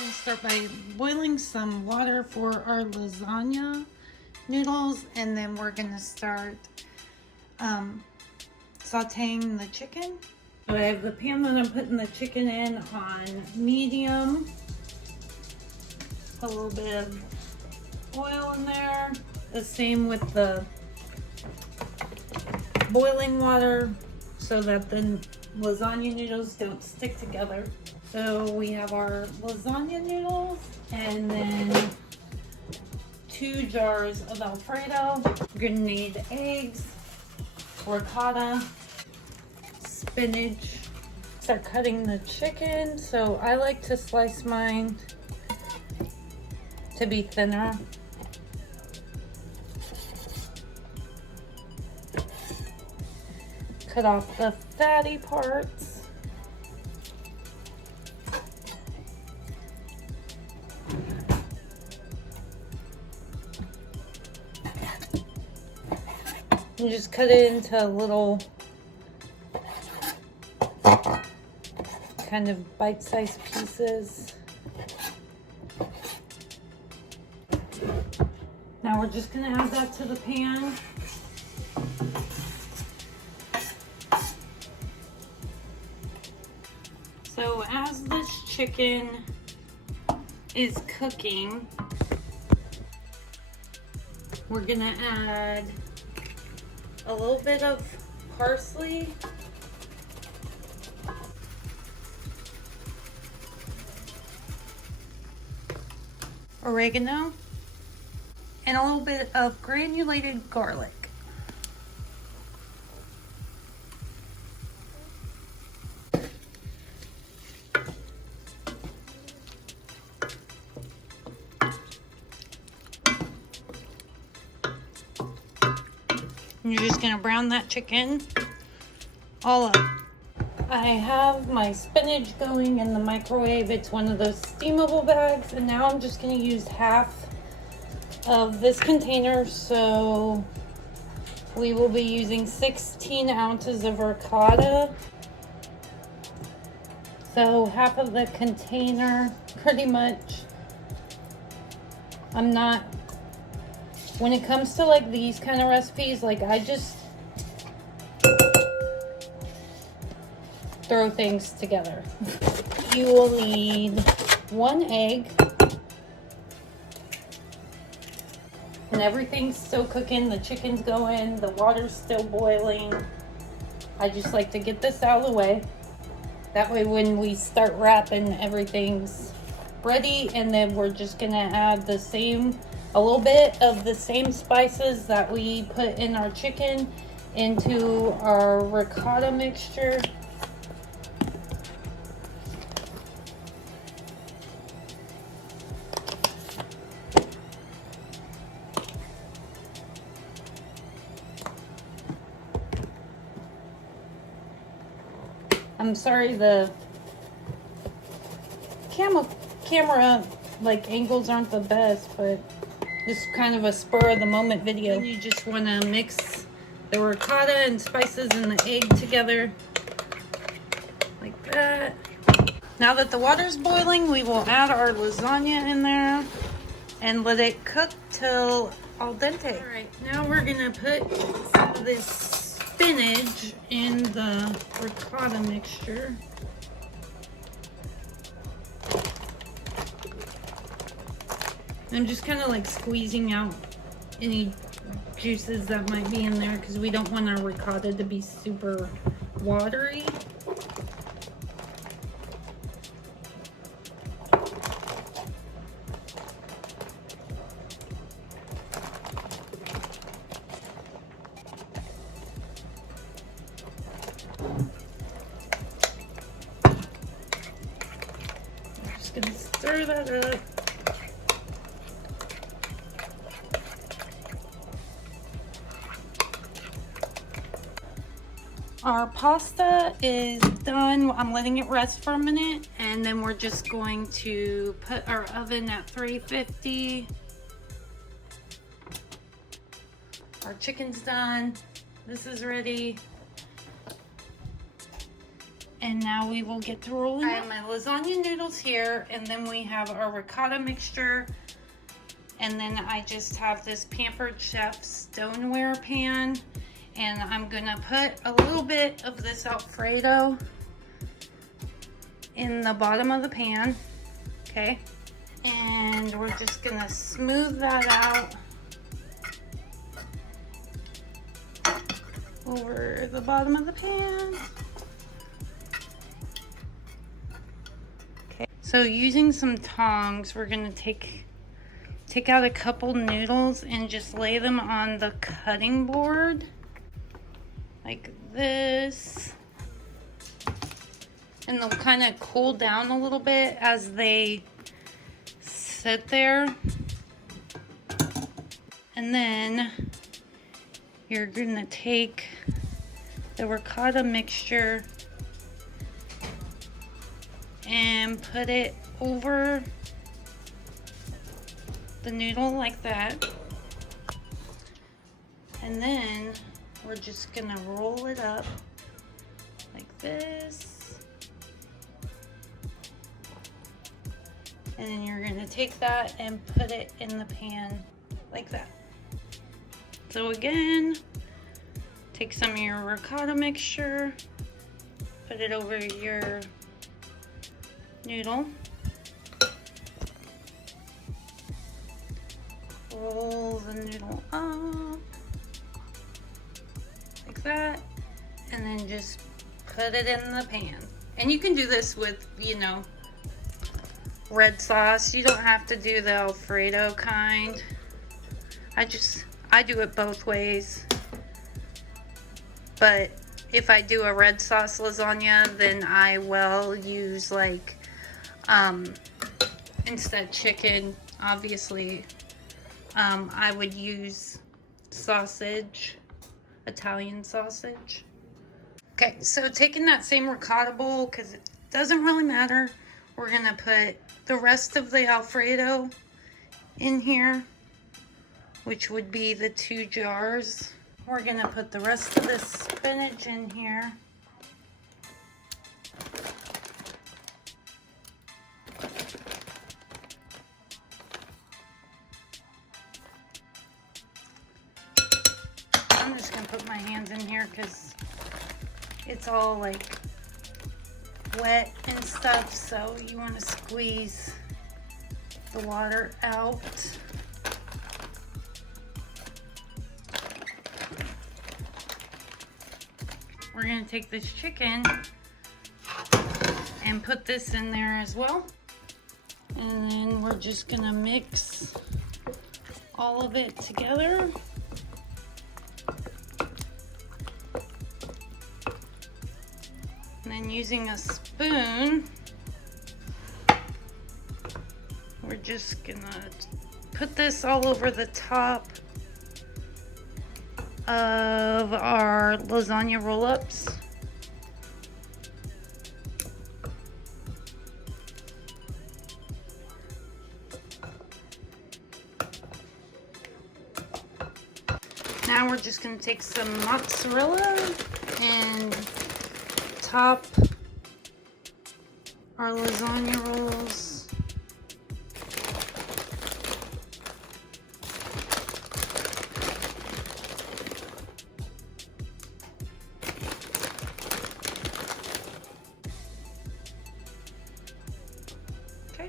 We'll start by boiling some water for our lasagna noodles, and then we're gonna start sauteing the chicken. So I have the pan that I'm putting the chicken in on medium. Put a little bit of oil in there. The same with the boiling water so that the lasagna noodles don't stick together. So we have our lasagna noodles and then 2 jars of Alfredo. We're gonna need eggs, ricotta, spinach. Start cutting the chicken. So I like to slice mine to be thinner. Cut off the fatty parts. And just cut it into little kind of bite-sized pieces. Now we're just gonna add that to the pan. So as this chicken is cooking, we're gonna add a little bit of parsley, oregano, and a little bit of granulated garlic. And you're just gonna brown that chicken all up. I have my spinach going in the microwave. It's one of those steamable bags, and now I'm just gonna use half of this container. So we will be using 16 ounces of ricotta. So half of the container, pretty much. When it comes to like these kind of recipes, like I just throw things together. You will need 1 egg. And everything's still cooking, the chicken's going, the water's still boiling. I just like to get this out of the way. That way when we start wrapping, everything's ready, and then we're just gonna add a little bit of the same spices that we put in our chicken into our ricotta mixture. I'm sorry, the camera like angles aren't the best, but this is kind of a spur of the moment video. And you just want to mix the ricotta and spices and the egg together like that. Now that the water's boiling, we will add our lasagna in there and let it cook till al dente. All right, now we're gonna put some of this spinach in the ricotta mixture. I'm just kind of like squeezing out any juices that might be in there because we don't want our ricotta to be super watery. I'm just gonna stir that up. Our pasta is done. I'm letting it rest for a minute, and then we're just going to put our oven at 350. Our chicken's done. This is ready. And now we will get to rolling. I have my lasagna noodles here, and then we have our ricotta mixture. And then I just have this Pampered Chef stoneware pan. And I'm gonna put a little bit of this Alfredo in the bottom of the pan, okay? And we're just gonna smooth that out over the bottom of the pan. Okay, so using some tongs, we're gonna take out a couple noodles and just lay them on the cutting board like this. And they'll kind of cool down a little bit as they sit there. And then you're gonna take the ricotta mixture and put it over the noodle like that. And then we're just gonna roll it up like this. And then you're gonna take that and put it in the pan like that. So again, take some of your ricotta mixture, put it over your noodle. Roll the noodle up like that, and then just put it in the pan. And you can do this with, you know, red sauce. You don't have to do the Alfredo kind. I do it both ways. But if I do a red sauce lasagna, then I will use like, instead of chicken, obviously, I would use sausage, Italian sausage. Okay, so taking that same ricotta bowl, because it doesn't really matter, we're gonna put the rest of the Alfredo in here, which would be the 2 jars. We're gonna put the rest of this spinach in here. I'm just gonna put my hands in here because it's all like wet and stuff, so you want to squeeze the water out. We're going to take this chicken and put this in there as well, and then we're just going to mix all of it together. And then using a spoon, we're just gonna put this all over the top of our lasagna roll-ups. Now we're just gonna take some mozzarella and top our lasagna rolls. Okay.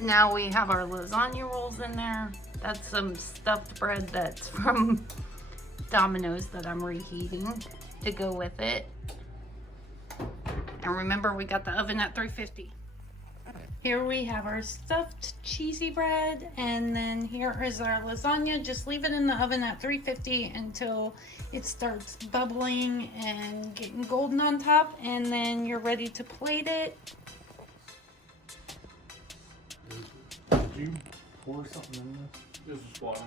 Now we have our lasagna rolls in there. That's some stuffed bread that's from Domino's that I'm reheating to go with it. And remember, we got the oven at 350. Here we have our stuffed cheesy bread, and then here is our lasagna. Just leave it in the oven at 350 until it starts bubbling and getting golden on top, and then you're ready to plate it. Did you pour something in this? This is water.